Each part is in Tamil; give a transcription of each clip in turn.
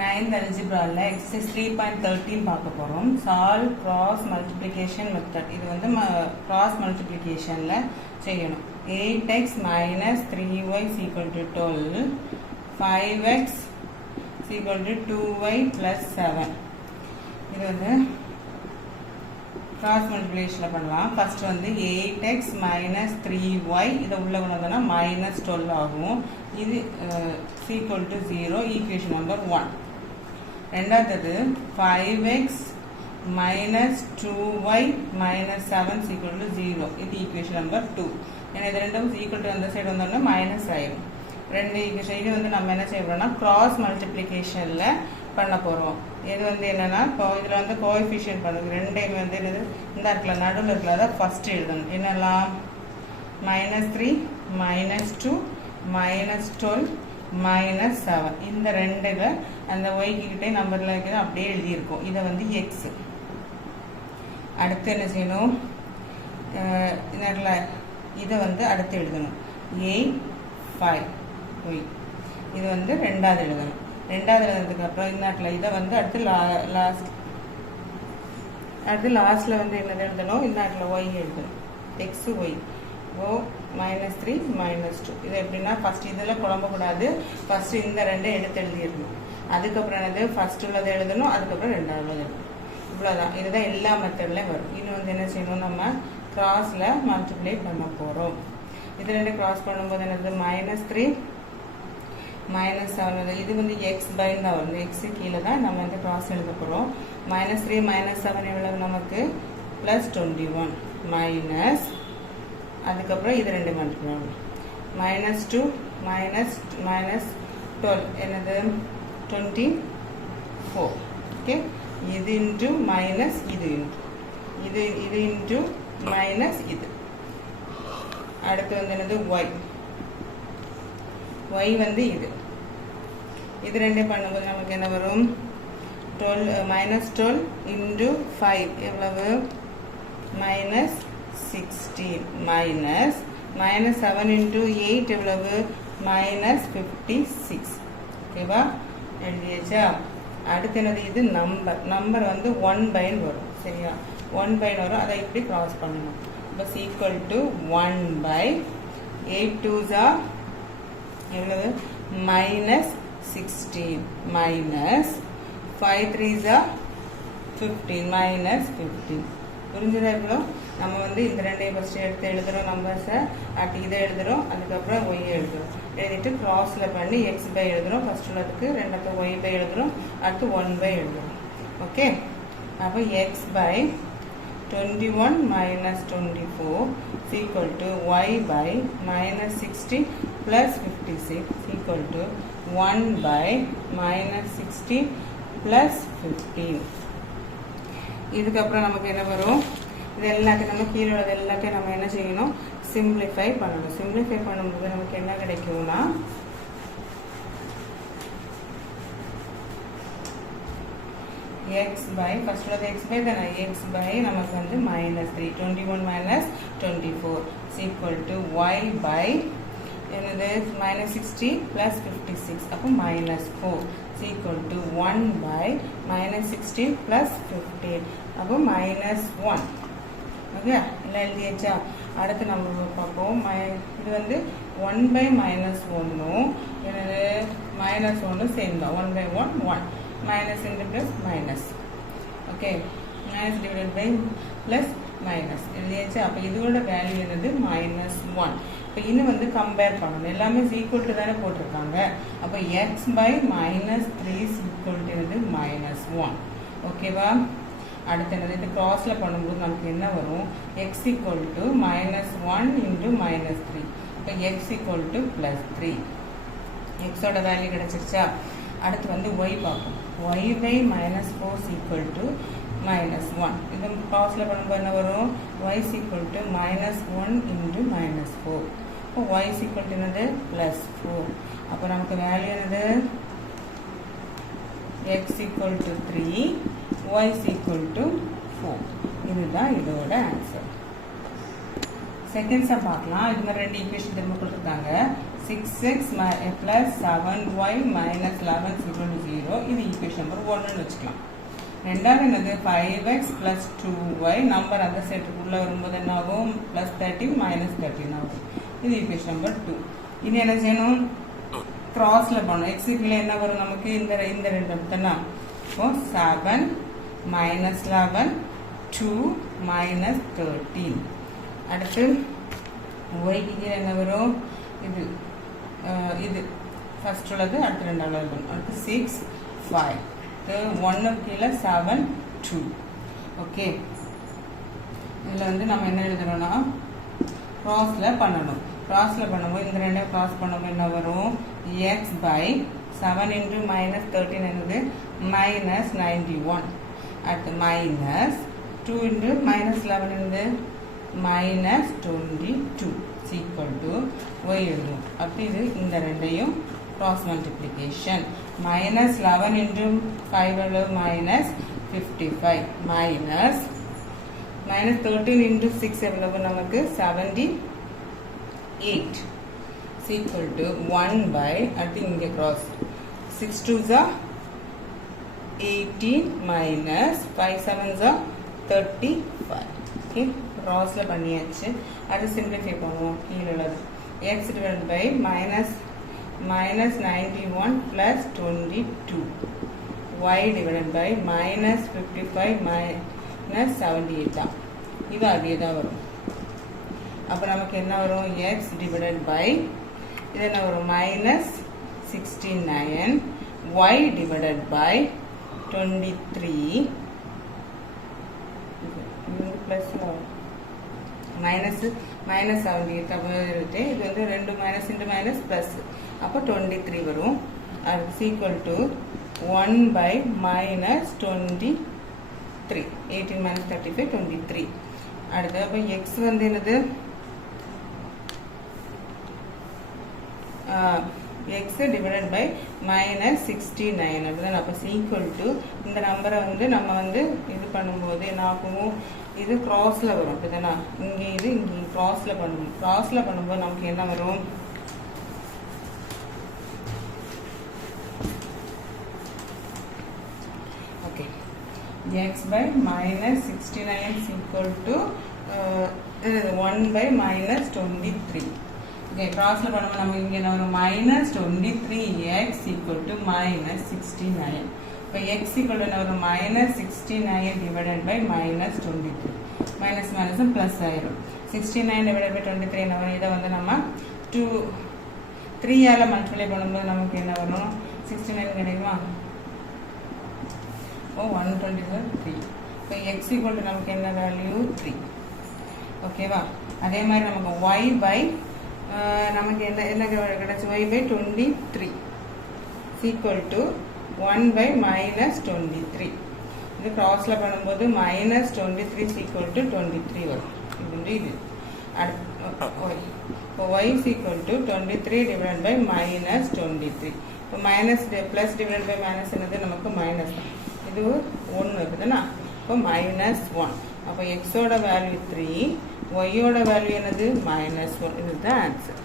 9th algebra exercise 3.13 பார்க்க போறோம். solve cross multiplication method. இது வந்து cross multiplicationல செய்யணும். 8x minus 3y is equal to 12. 5x is equal to 2y plus 7. இது வந்து cross multiplication பண்ணலாம். first வந்து 8x minus 3y இத உள்ள கொண்டனா minus 12 ஆகும். இது equal to 0 equation number 1. ரெண்டாவது 5x minus 2y minus 7 is equal to 0. இது equation number 2. ஏன்னா இது ரெண்டும் equal to அந்த சைடு வந்தோம்னா மைனஸ் ஆயிடும். ரெண்டு ஈக்குவேஷன் இது வந்து நம்ம என்ன செய்ய போறோம்னா கிராஸ் மல்டிப்ளிகேஷன்ல பண்ண போறோம். இது வந்து என்னன்னா இதுல வந்து கோஎஃபிஷியன்ட் பண்ணுங்க. ரெண்டையுமே வந்து என்னது இந்த இடத்துல நடுவுல இருக்கறத ஃபர்ஸ்ட் எழுதணும். என்னலாம் -3 -2 -12 -7 இந்த ரெண்டுல அந்த y கிட்ட நம்பர்ல இருக்கிறது அப்படியே எழுதி இருக்கோம். இத வந்து x. அடுத்து என்ன செய்யணும்? இதல இத வந்து அடுத்து எழுதணும். a 5 y. இது வந்து ரெண்டாவது எழுதணும். ரெண்டாவது எழுதுறதுக்கு அப்புறம் இந்த இடத்துல இத வந்து அடுத்து லாஸ்ட்ல வந்து என்ன எழுதணும்? இந்த இடத்துல y எழுதணும். x y o -3 -2. இது எப்படின்னா ஃபர்ஸ்ட் இதுல குழம்ப கூடாது. ஃபர்ஸ்ட் இந்த ரெண்டை எடுத்து எழுதிடணும். அதுக்கப்புறம் என்னது ஃபர்ஸ்ட் உள்ளதை எழுதணும். அதுக்கப்புறம் ரெண்டாவது எழுதணும். இவ்வளவுதான். இதுதான் எல்லா மெத்தட்லயும் வரும். இன்னும் வந்து என்ன செய்யணும்? நம்ம கிராஸ்ல மல்டிப்ளை பண்ண போறோம். இது ரெண்டு கிராஸ் பண்ணும்போது என்னது -3 -7. இது வந்து x by தான் வரும். x கீழே தான் நம்ம வந்து கிராஸ் எழுத போறோம். -3 -7 எவ்வளவு நமக்கு +21 மைனஸ் அதுக்கப்புறம் இது ரெண்டு மல்டிப்ளை -2 -12 என்னது 24. ஓகே, இது இன்டு மைனஸ் இது இன்டு மைனஸ் இது. அடுத்து வந்து என்னது y வந்து இது ரெண்டே பண்ணும்போது நமக்கு என்ன வரும்? -12 இன்டு 5 எவ்வளவு? -16 மைனஸ் -7 into 8 எவ்வளவு? -56. ஓகேவா? எழுதியாச்சா? அடுத்து என்னது? இது நம்பர் வந்து 1 by வரும். சரியா? 1 by வரும். அதை இப்படி கிராஸ் பண்ணணும். Bus equal to 1 by 8 2s are எவ்வளவு? -16 மைனஸ் 5 3s are 15 -15. புரிஞ்சுதா? இவ்வளோ நம்ம வந்து இந்த ரெண்டையும் ஃபர்ஸ்ட் எடுத்து எழுதுறோம் நம்பர்ஸை. அடுத்து இதை எழுதுறோம். அதுக்கப்புறம் y எழுதுறோம். எழுதிட்டு கிராஸ்ல பண்ணி x by எழுதுறோம். ஃபர்ஸ்ட் உள்ளதுக்கு ரெண்டாவது y by எழுதுறோம். அடுத்து 1 by எழுதுறோம். ஓகே, அப்போ x by 21 minus 24 is equal to y by -60 plus 56 is equal to 1 by -60 plus 15. இதுக்கப்புறம் நமக்கு என்ன வரும்? இது எல்லாத்தையும் நம்ம கீழே உள்ளது எல்லாத்தையும் நம்ம என்ன செய்யணும்? சிம்பிளிஃபை பண்ணணும். சிம்பிளிஃபை பண்ணும்போது நமக்கு என்ன கிடைக்கும்னா x by first உள்ளது x by தானே x by நமக்கு வந்து -3 21 minus 24 is equal to y by என்னது -60 plus 56 அப்போ -4 is equal to 1 by -60 plus 15 அப்போ -1. ஓகே, எல்லாம் எழுதியாச்சா? அடுத்து நம்ம பார்ப்போம். இது வந்து 1 by -1 என்னது -1 சேர்ந்தோம். 1 by 1 1 minus into plus minus. Okay, minus divided by plus minus எழுதியாச்சா? அப்போ இதோட வேல்யூ என்னது? -1. இப்போ இன்னும் வந்து கம்பேர் பண்ணணும். எல்லாமே ஈக்குவல் டு தானே போட்டிருக்காங்க. அப்போ x by -3 is equal to என்னது -1. ஓகேவா? அடுத்து என்னது? இது கிராஸ்ல பண்ணும்போது நமக்கு என்ன வரும்? x equal to -1 into -3. இப்போ x equal to +3. x ஓட வேல்யூ கிடைச்சிருச்சா? அடுத்து வந்து y பார்ப்போம். y by -4 is equal to -1. இது கிராஸ்ல பண்ணும்போது என்ன வரும்? y is equal to -1 into -4. அப்போ y is equal to என்னது? +4. அப்போ நமக்கு வேல்யூ என்னது? x equal to 3, y is equal to 4. இதுதான் இதோட ஆன்சர். செகண்ட் சம் பார்க்கலாம். இது மாதிரி ரெண்டு ஈக்குவேஷன் திரும்ப கொடுத்துருக்காங்க. 6x plus 7y minus 11 is equal to 0. இது equation number 1 வச்சுக்கலாம். ரெண்டாவது என்னது 5x plus 2y நம்பர் அந்த செட்டுக்குள்ள வரும்போது என்ன ஆகும் plus 13 minus 13 ஆகும். இது equation number 2. இது என்ன செய்யணும் கிராஸ்ல பண்ணணும். x கீழே என்ன வரும் நமக்கு இந்த ரெண்டு எடுத்தனா இப்போ 7 minus 11 2 minus 13. அடுத்து y கீழே என்ன வரும் இது ஃபர்ஸ்ட் உள்ளது அடுத்து ரெண்டாவது வரும். அடுத்து 6 5 1 கீழே 7 2. ஓகே இதில் வந்து நம்ம என்ன எழுதுறோம்னா கிராஸ்ல பண்ணணும். கிராஸ்ல பண்ணும்போது இந்த ரெண்டையும் கிராஸ் பண்ணும்போது என்ன வரும் x by 7 into minus 13 என்னது minus 91. அடுத்து minus 2 into minus 11 என்னது minus 22 is equal to y எழுதும். அப்படி இது இந்த ரெண்டையும் cross multiplication minus 11 into 5 minus 55 minus 13 into 6 எவ்வளவு நமக்கு 78 is equal to 1 by அடுத்து இங்கே cross 6 2s are 18 minus 5 7s are 35. okay crossல பண்ணியாச்சு. அது simplify பண்ணுவோம். கீழ உள்ளது x divided by minus 91 plus 22 y divided by minus 55 minus 78 தான். இது அதே தான் வரும். அப்போ நமக்கு என்ன வரும் x divided by இது என்ன வரும் minus 69 y divided by 23 plus minus 78 அப்போ இருக்கு. இது வந்து ரெண்டு மைனஸ் இன்டு மைனஸ் ப்ளஸ் அப்போ 23 வரும். அது equal to 1 by minus 23 18 minus 35 23. அடுத்து அப்போ x வந்து என்னது x divided by minus 69 அப்படிதான். அப்போ equal to இந்த நம்பரை வந்து நம்ம வந்து இது பண்ணும்போது என்ன ஆகும் இது கிராஸ்ல வரும். அப்படிதானா இங்கே இது இங்கே கிராஸ்ல பண்ணுவோம். கிராஸ்ல பண்ணும்போது நமக்கு என்ன வரும் okay x by minus 69 is equal to 1 by minus 23. Okay கிராஸ்ல பண்ணும்போது நம்ம இங்கே என்ன வரும் minus 23x equal to minus 69. இப்போ x equal to என்ன வரும் minus 69 divided by minus 23. Minus மைனஸும் ப்ளஸ் ஆயிரும். 69 divided by 23 என்ன வரும் இதை வந்து நம்ம 3ஆல் மல்டிப்ளை பண்ணும்போது நமக்கு என்ன வரும் 69 கிடைக்குமா ஓ 123. இப்போ x equal to நமக்கு என்ன வேல்யூ 3. ஓகேவா அதே மாதிரி நமக்கு y by நமக்கு என்ன கிடைச்சி y by 23 equal to 1 by minus 23. இது கிராஸ்ல பண்ணும்போது minus 23 is equal to 23 வரும். இது இப்போ y is equal to 23 divided by minus 23. இப்போ minus plus divide by minus என்னது நமக்கு மைனஸ் தான். இது 1 இருக்குதுன்னா இப்போ minus 1. அப்போ எக்ஸோட வேல்யூ 3 ஒய்யோட வேல்யூ என்னது minus 1. இதுதான் ஆன்சர்.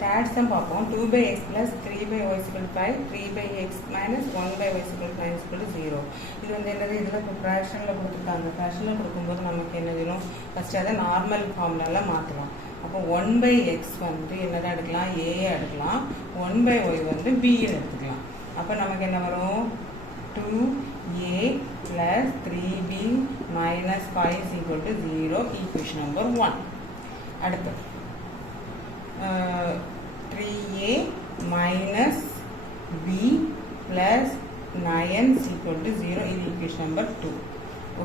தேர்ட் சம் பார்ப்போம். 2 by x plus 3 by y is equal to 5 3 by x minus 1 by y is equal to 9 is equal to 0. இது வந்து என்னது இதில் இப்போ ஃப்ராக்ஷனில் கொடுத்துருக்காங்க. ஃப்ராக்ஷனில் கொடுக்கும்போது நமக்கு என்ன வேணும் ஃபஸ்ட்டு அதை நார்மல் ஃபார்முலாவில் மாற்றலாம். அப்போ 1 by x வந்து என்னதான் எடுக்கலாம் a எடுக்கலாம் 1 by y வந்து b எடுத்துக்கலாம். அப்போ நமக்கு என்ன வரும் 2a plus 3b minus 5 is equal to 0. equation number 1. அடுத்து 3a minus b plus 9 is equal to 0. இது equation number 2.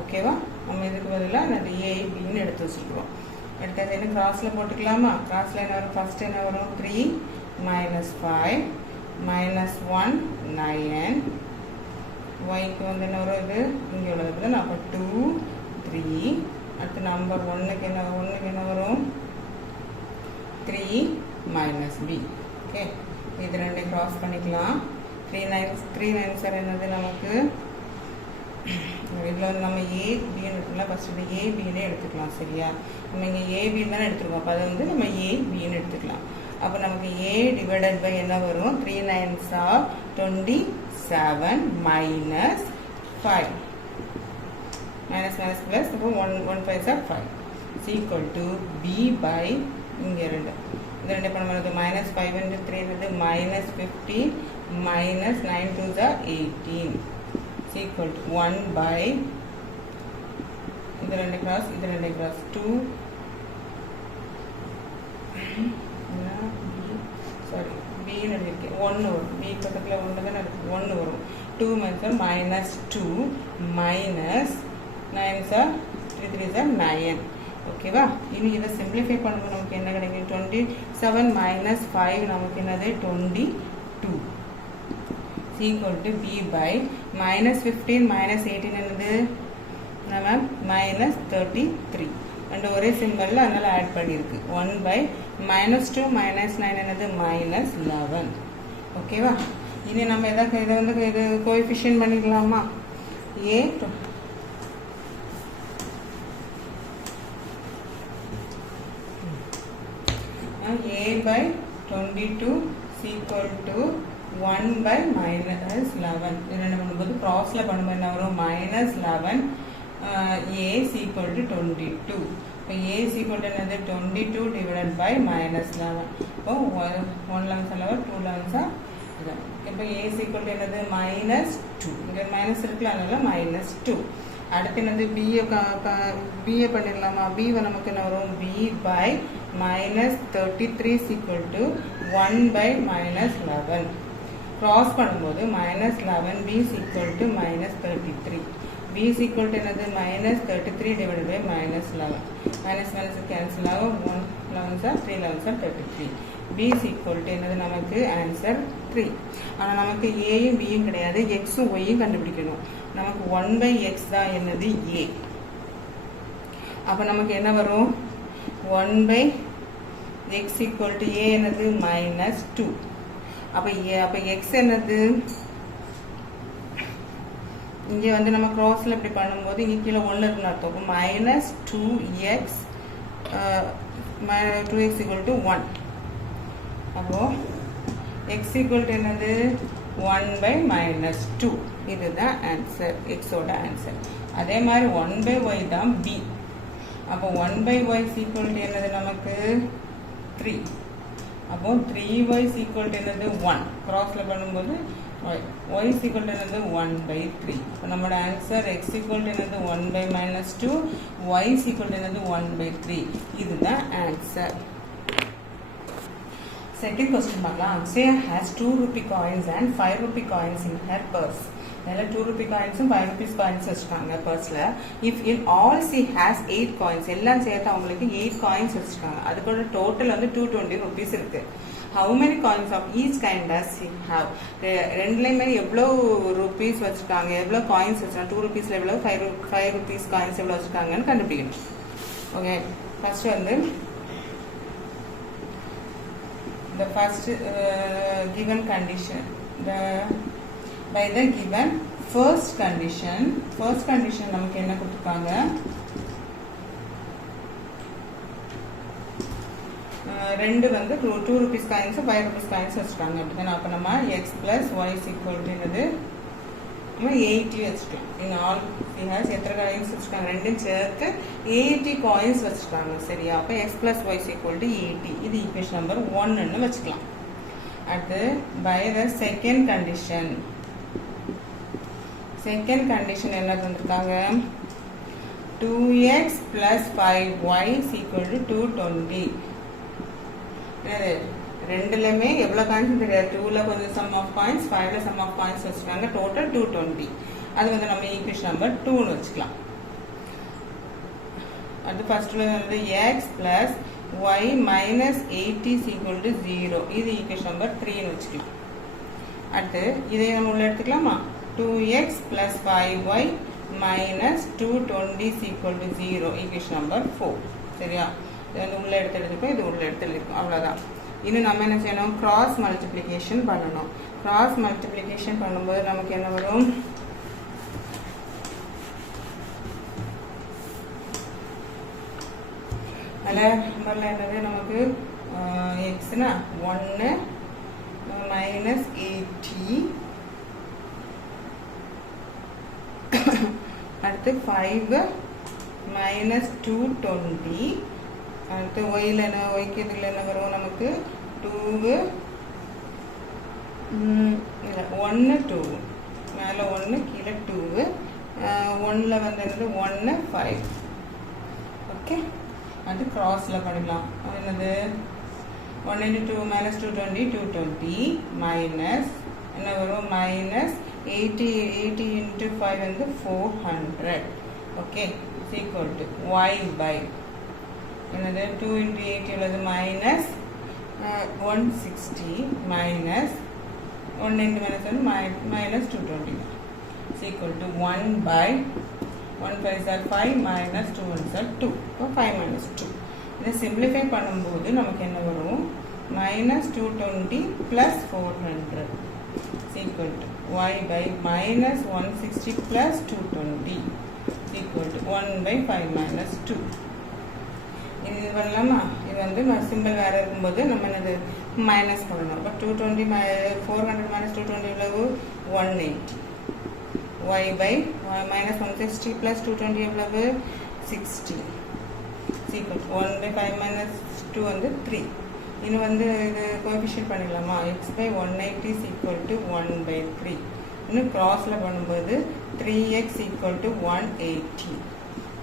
ஓகேவா நம்ம இதுக்கு பதிலாக நான் a bன்னு எடுத்து வச்சுருக்கோம். எடுத்தது என்ன கிராஸில் போட்டுக்கலாமா கிராஸில் என்ன வரும் ஃபஸ்ட் என்ன வரும் 3 minus 5 minus 1 9 yக்கு வந்து என்ன வரும் இது இங்கே உள்ளது அப்போ 2 3 அடுத்து நம்பர் 1க்கு என்ன வரும் 3 minus b. ஓகே இது ரெண்டே கிராஸ் பண்ணிக்கலாம். 3 9 சார் என்னது நமக்கு இதில் வந்து நம்ம a bன்னு எடுத்துக்கலாம். ஃபஸ்ட்டு a bன்னு எடுத்துக்கலாம். சரியா நம்ம இங்கே a b தானே எடுத்துருக்கோம். அப்போ அதை வந்து நம்ம a bன்னு எடுத்துக்கலாம். அப்போ நமக்கு a டிவைடட் பை என்ன வரும் 3 9s are 27 minus 5 minus minus plus அப்போ 1 5s are 5 is equal to b by இங்கே ரெண்டு இது ரெண்டு பண்ணும்போது minus 5 into 3 is minus 50 minus 9 2s are 18 is equal to 1 by இது ரெண்டு cross 2 sorry b இருக்கு 1 வரும் b பக்கத்துல 1 தான இருக்கு 1 வரும் 2 minus 2 minus 9 is 3 3 is 9 ஓகேவா இனி இத சிம்பிளிஃபை பண்ணும்போது நமக்கு என்ன கிடைக்கும் 27 minus 5 நமக்கு என்னது 22 is equal to b by minus 15 minus 18 என்னது நம்ம minus 33 and ஒரே சிம்பல்ல அதனால ஆட் பண்ணிருக்கு 1 by minus 2 minus 9 என்னது minus 11 ஓகேவா இனி நம்ம இத வந்து இது கோஎஃபிஷியன்ட் பண்ணிக்கலாமா a by 22 is equal to 1 by minus 11 இது என்ன பண்ணும்போது crossல பண்ணும்போது என்ன வரும் minus 11 a is equal to 22 இப்போ a is equal to என்னது 22 divided by minus 11 இப்போ 1 11 2 11 இப்போ a is equal to என்னது minus 2 இங்க மைனஸ் இருக்குல அதனால minus 2 அடுத்து என்னது b பண்ணிடலாமா b நமக்கு என்ன வரும் b by minus 33 is equal to 1 by minus 11 cross பண்ணும்போது minus 11 b is equal to minus 33 b is equal to another minus 33 divided by minus 11 minus minus cancel ஆகும் 1 11s are 3 11s are 33 b is equal to என்னது நமக்கு answer 3 ஆனா நமக்கு a யும் b யும் கிடையாது x உம் y யும் கண்டுபிடிக்கணும் நமக்கு 1 by x தான் என்னது a அப்ப நமக்கு என்ன வரும் 1 by x equal to a என்னது minus 2 அப்ப x என்னது இங்கே வந்து நம்ம crossல இப்படி பண்ணும்போது இங்க கீழ 1 இருக்குன்னு அர்த்தம் minus 2x 2x equal to 1 அப்போ x equal to என்னது 1 by minus 2 இதுதான் ஆன்சர் x ஓட ஆன்சர் அதே மாதிரி 1 by y தான் b அப்போ 1 by y is equal to என்னது நமக்கு 3 அப்போ 3y is equal to என்னது 1 crossல பண்ணும்போது y is equal to என்னது 1 by 3 அப்போ நம்மளோட ஆன்சர் x equal to என்னது 1 by minus 2 y is equal to என்னது 1 by 3 இதுதான் ஆன்சர் Second question பார்க்கலாம் Akshay has 2 rupee coins and 5 rupee coins in her purse நல்ல 2 rupee coins and 5 rupees coins வச்சிருக்காங்க பர்ஸ்ல if in all she has 8 coins எல்லாம் சேர்த்து அவங்களுக்கு 8 coins வச்சிருக்காங்க அதுக்கோட டோட்டல் வந்து 220 rupees இருக்கு how many coins of each kind does she have ரெண்டுலயுமே எவ்வளவு rupees வச்சிருக்காங்க எவ்வளவு coins வச்சிருக்காங்க 2 rupeesல எவ்வளவு 5 rupees coins எவ்வளவு வச்சிருக்காங்கன்னு கண்டுபிடிக்கணும் ஓகே ஃபர்ஸ்ட் வந்து the first given condition by the given first condition நமக்கு என்ன கொடுத்திருக்காங்க ரெண்டு வந்து 2 rupees coins 5 rupees coins வச்சிருக்காங்க அப்படினா அப்ப நம்ம x plus y is equal to என்னது நம்ம 80 வச்சிட்டோம் in all he has எத்தனை coins வச்சிருக்காங்க ரெண்டும் சேர்த்து 80 coins வச்சிருக்காங்க சரியா அப்ப x plus y is equal to 80 இது ஈக்குவேஷன் நம்பர் 1 ன்னு வச்சுக்கலாம் அடுத்து by the second condition என்ன தந்திருக்காங்க 2x plus 5y is equal to 220 என்னது ரெண்டுலயுமே எவ்வளவு காயின்ஸ் தெரியாது 2ல கொஞ்சம் sum of coins 5ல sum of coins வச்சிருக்காங்க டோட்டல் 220 அது வந்து நம்ம ஈக்குவேஷன் நம்பர் 2 ன்னு வச்சுக்கலாம் அடுத்து ஃபர்ஸ்ட்ல வந்து x plus y minus 80 is equal to 0 இது ஈக்குவேஷன் நம்பர் 3 ன்னு வச்சுக்கலாம் அடுத்து இதை நம்ம உள்ள எடுத்துக்கலாமா 2x plus 5y minus 220 is equal to 0 equation number 4 சரியா இது வந்து உள்ள எடுத்து எழுதிப்போம் இது உள்ள எடுத்து எழுதிப்போம் அவ்வளவுதான் இன்னும் நம்ம என்ன செய்யணும் கிராஸ் மல்டிப்ளிகேஷன் பண்ணணும் கிராஸ் மல்டிப்ளிகேஷன் பண்ணும்போது நமக்கு என்ன வரும் அதில் நம்பர்ல என்னது நமக்கு x na 1 minus 80 அடுத்து 5 minus 220 அடுத்து y ல என்ன y க்கு இதுல என்ன வரும் நமக்கு 2 இல்ல 1 2 மேல 1 கீழ 2 1 ல வந்து என்னது 1 5 ஓகே அது கிராஸ்ல பண்ணிடலாம் என்னது 1 into 2 minus 220 220 minus என்ன வரும் minus 80 into 5 வந்து 400 okay is equal to y by என்னது 2 into 80 உள்ளது minus 160 minus 1 into minus 220 is equal to 1 by 1 5 are 5 minus 2 1 are 2 so 5 minus 2 இதை simplify பண்ணும்போது நமக்கு என்ன வரும் minus 220 plus 400 is equal to y by minus 160 plus 220 is equal to 1 by 5 minus 2 இது பண்ணலாமா இது வந்து சிம்பிள் வேற இருக்கும்போது நம்ம என்னது மைனஸ் பண்ணணும் அப்போ 220 400 minus 220 எவ்வளவு 180 y by minus 160 plus 220 எவ்வளவு 60 is equal to 1 by 5 minus 2 வந்து 3 இன்னும் வந்து இது கோஎஃபிஷியன்ட் பண்ணிடலாமா x by 180 is equal to 1 by 3 இன்னும் கிராஸ்ல பண்ணும்போது 3x equal to 180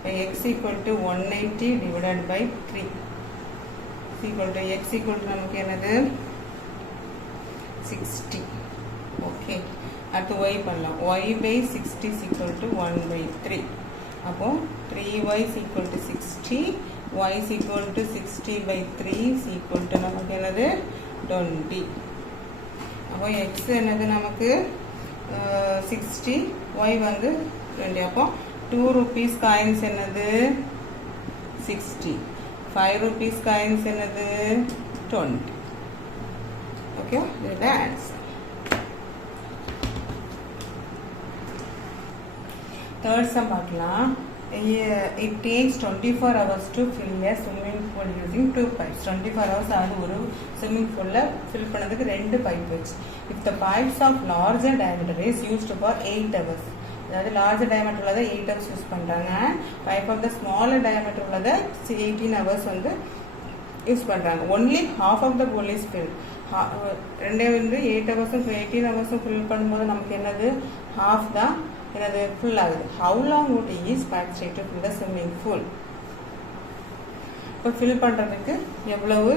by x equal to 180 divided by 3 is equal to x equal to நமக்கு என்னது 60 okay அடுத்து y பண்ணலாம் y by 60 is equal to 1 by 3 அப்போ 3y is equal to 60 y is equal to 60 by 3 is equal to நமக்கு என்னது 20 அப்போ x என்னது நமக்கு 60 y வந்து 20 அப்போ 2 rupees coins என்னது 60 5 rupees coins என்னது 20 okay this is the answer third sum பார்க்கலாம் it takes 24 hours to fill a swimming pool using 2 pipes 24 hours ஆகுது ஒரு swimming pool fill பண்ணதுக்கு ரெண்டு பைப் வச்சு if the pipes of larger diameter is used for 8 hours அதாவது larger diameter உள்ளத 8 hours யூஸ் பண்றாங்க pipe of the smaller diameter உள்ளத 18 hours வந்து யூஸ் பண்றாங்க only half of the pool is filled ரெண்டே வந்து 8 hours 18 hours fill பண்ணும்போது நமக்கு என்னது half தான் என்னது full ஆகுது how long would each pipe take to fill the swimming pool இப்போ fill பண்றதுக்கு எவ்வளவு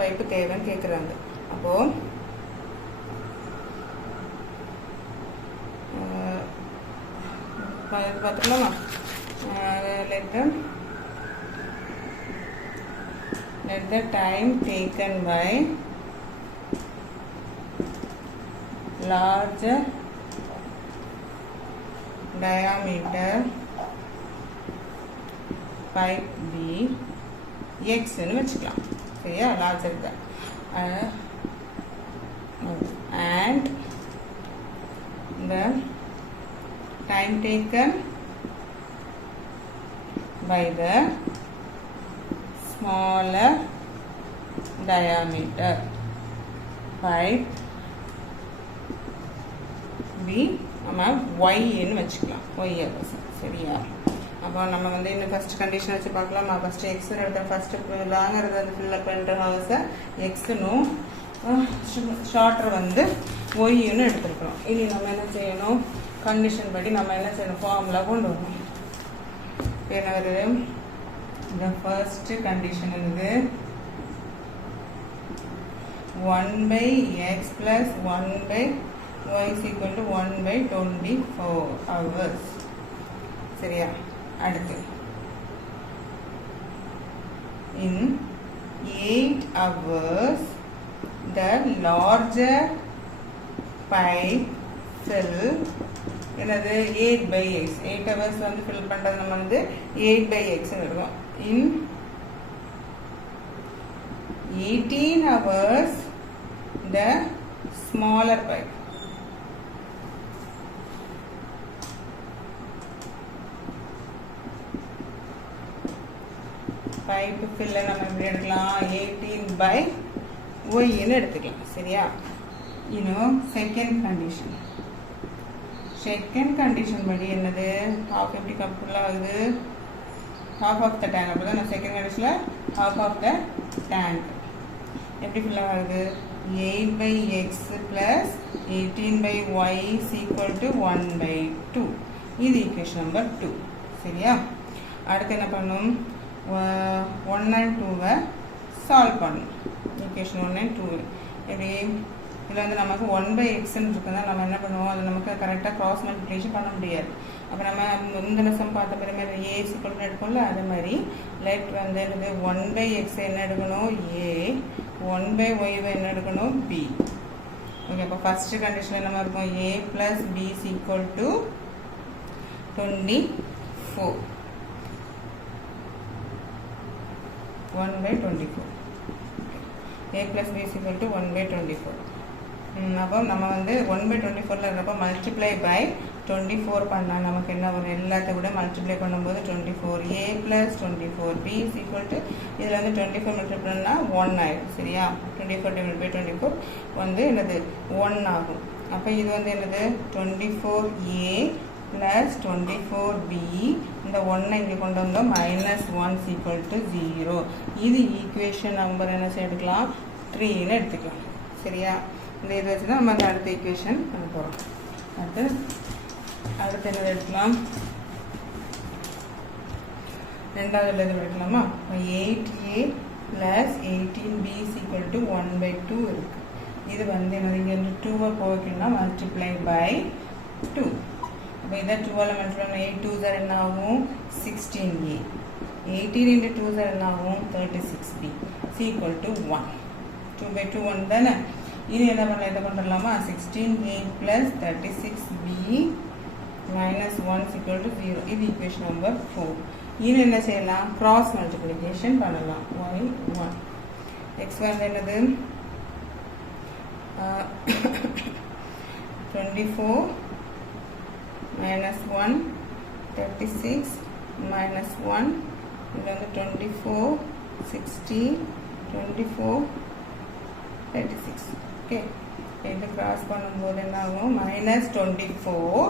பைப் தேவைன்னு கேக்குறாங்க அப்போ பார்த்துக்கலாமா let the time taken by larger diameter pipe be x ன்னு வச்சுக்கலாம் சரியா larger and the time taken by the smaller diameter pipe b நம்ம y ன்னு வச்சுக்கலாம் y சரியா அப்போ நம்ம வந்து இன்னும் ஃபர்ஸ்ட் கண்டிஷன் வச்சு பார்க்கலாம் ஃபர்ஸ்ட் x ன்னு எடுத்தா ஃபர்ஸ்ட் லாங்கர் வந்து fill up பண்ற ஹவுஸ் x னும் ஷார்ட்டர் வந்து y ன்னு எடுத்துக்கிறோம் இனி நம்ம என்ன செய்யணும் கண்டிஷன் படி நம்ம என்ன செய்யணும் ஃபார்முலா கொண்டு வரணும் என்ன வருது the first condition is 1 by x plus 1 by y is equal to 1 by 24 hours சரியா அடுத்து in 8 hours the larger pipe fill என்னது 8 by x 8 hours வந்து fill பண்றது நம்ம வந்து 8 by x ன்னு எடுக்கணும் in 18 hours the smaller pipe pipe ஃபில்லை நம்ம எப்படி எடுக்கலாம் 18/y ன்னு எடுத்துக்கலாம் சரியா. இன்னும் செகண்ட் கண்டிஷன் படி என்னது half எப்படி கம்ப்ளீட் ஆகுது half of the tank. அப்போ தான் நான் செகண்ட் கண்டிஷனில் half of the tank எப்படி ஃபில் ஆகுது 8/x plus 18/y is equal to 1/2. இது ஈக்குவேஷன் நம்பர் 2 சரியா. அடுத்து என்ன பண்ணும் 1 and 2 சால்வ் பண்ணும் ஈக்குவேஷன் 1 and 2 எப்படி இதில் வந்து நமக்கு 1/xன்னு இருக்குன்னா நம்ம என்ன பண்ணுவோம் அது நமக்கு கரெக்டாக கிராஸ் மல்டிப்ளிகேஷன் பண்ண முடியாது. அப்போ நம்ம முந்தின சம் பார்த்த பிறகு a = எடுப்போம்ல அதே மாதிரி லெட் வந்து 1/x என்ன எடுக்கணும் a 1/y என்ன எடுக்கணும் b. ஓகே அப்போ ஃபர்ஸ்ட் கண்டிஷன் என்ன இருக்கும் a plus b is equal to 24 1/24 a plus b is equal to 1/24. அப்போ நம்ம வந்து 1/24 இருக்கிறப்ப மல்டிப்ளை பை 24 பண்ணால் நமக்கு என்ன வரும் எல்லாத்தை விட மல்டிப்ளை பண்ணும்போது 24 a plus 24 b is equal to இதில் வந்து 24 மல்டிப்ளை பண்ணால் 1 ஆகிடும் சரியா. 24/24 வந்து என்னது 1 ஆகும். அப்போ இது வந்து என்னது 24a plus 24b இந்த 1 இங்கே கொண்டு வந்தோம் -1 is equal to 0. இது ஈக்குவேஷன் நம்பர் என்ன எடுக்கலாம் 3ன்னு எடுத்துக்கலாம் சரியா. இந்த இது வச்சு தான் நம்ம அந்த அடுத்த ஈக்குவேஷன் பண்ண போகிறோம். அடுத்து என்ன எடுக்கலாம் ரெண்டாவது இது எடுக்கலாமா 8a plus 18b is equal to 1/2 இருக்கு. இது வந்து என்னது இங்கே 2 போய்க்கணும்னா மல்டிப்ளை பை 2. அப்போ இதை 2ஆல் மல்டிப்ளை பண்ண 8 2s என்ன ஆகும் 16a 18 into 2s என்ன ஆகும் 36b is equal to 1. 2/2 1 தானே. இது என்ன பண்ணலாம் இதை கொண்டுடலாமா 16a plus 36b minus 1 is equal to 0. இது ஈக்குவேஷன் நம்பர் 4. இது என்ன செய்யலாம் கிராஸ் மல்டிப்ளிகேஷன் பண்ணலாம் y1 x வந்து என்னது 24 minus 1 36 minus 1 இது வந்து 24 60 24 36 ஓகே. இது கிராஸ் பண்ணும்போது என்ன ஆகும் -24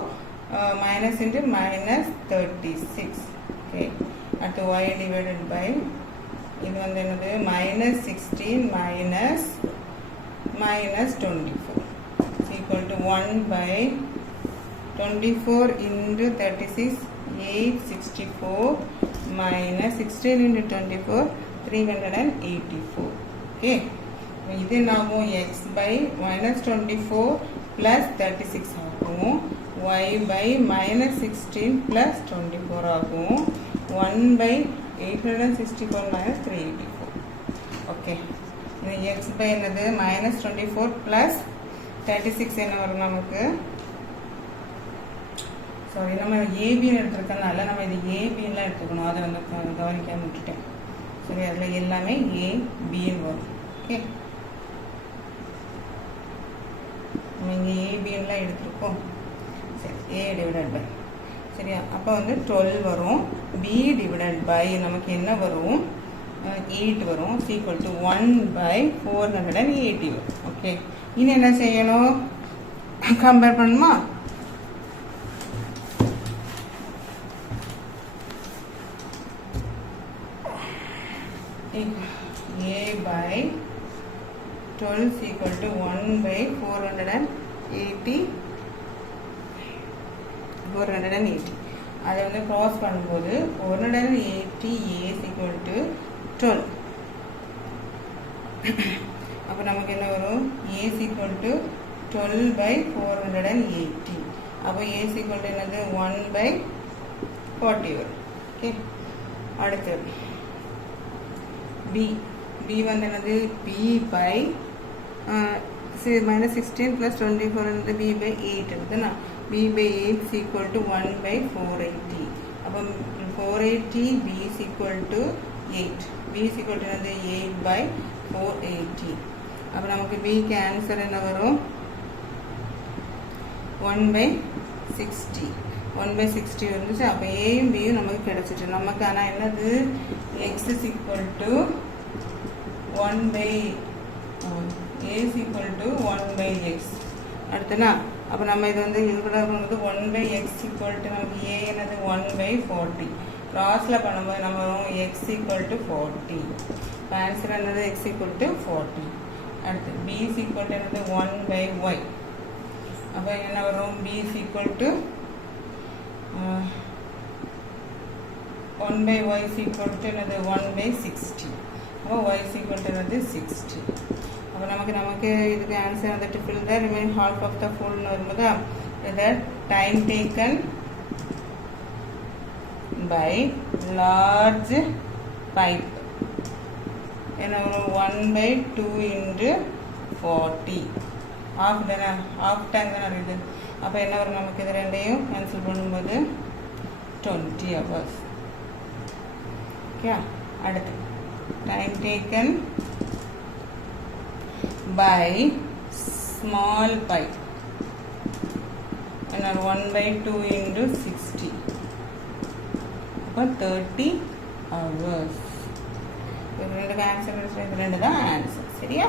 minus into -36 ஓகே. அடுத்து y divided by இது வந்து என்னது -16 minus -24 is equal to 1/24 into 36 864 minus 16 into 24 384 okay. இது என்னாகும் x by -24 plus 36 ஆகும் y by -16 plus 24 ஆகும் 1/864 minus 384 ஓகே. இது x by என்னது -24 plus 36 என்ன வரும் நமக்கு சாரி நம்ம ஏபின்னு எடுத்துருக்கனால நம்ம இது ஏபின்லாம் எடுத்துக்கணும். அதை வந்து கவனிக்காம விட்டுட்டேன் சரி. அதில் எல்லாமே ஏபின்னு வரும் ஓகே. நம்ம இங்கே ஏபின்லாம் எடுத்துருக்கோம் சரி. a divided by சரியா. அப்போ வந்து 12 வரும். b divided by நமக்கு என்ன வரும் 8 வரும் equal to 1/480 வரும் ஓகே. இனி என்ன செய்யணும் கம்பேர் பண்ணுமா a by 12 is equal to 1/480 அதை வந்து க்ராஸ் பண்ணும்போது 480 a is equal to 12. அப்போ நமக்கு என்ன வரும் a is equal to 12/480. அப்போ a is equal to என்னது 1/40 வரும் ஓகே. அடுத்து b வந்து என்னது b by -16 plus 24 என்னது b by 8 இருக்குதுன்னா b by 8 is equal to 1/480. அப்போ 480 b is equal to 8. b is equal to என்னது 8/480. அப்போ நமக்கு b க்கு ஆன்சர் என்ன வரும் 1/60. 1/60 வந்துச்சு. அப்போ ஏயும் பியும் நமக்கு கிடைச்சிட்டு. நமக்கு ஆனால் என்னது x is equal to 1/x. அடுத்தனா அப்போ நம்ம இது வந்து இதுக்குள்ள வந்து 1/x equal to நமக்கு a என்னது 1/40. கிராஸில் பண்ணும்போது நம்ம வரும் x equal to 40. இப்போ ஆன்சர் என்னது x equal to 40. அடுத்து b is equal to என்னது 1/y. அப்போ என்ன வரும் b is equal to 1/y is equal to என்னது 1/60. அப்போ y is equal to என்னது 60. அப்போ நமக்கு இதுக்கு ஆன்சர் வந்துட்டு fill the remaining half of the full வரும்போது இதை time taken by large pipe என்ன வரும் 1/2 into 40. half தானே, half tank தானே இருக்குது. அப்போ என்ன வரும் நமக்கு இது ரெண்டையும் கேன்சல் பண்ணும்போது 20 hours. ஓகே. அடுத்து time taken by small pipe என்ன 1/2 into 60. அப்போ 30 hours. இது ரெண்டு ஆன்சர், இது ரெண்டு தான் ஆன்சர். சரியா?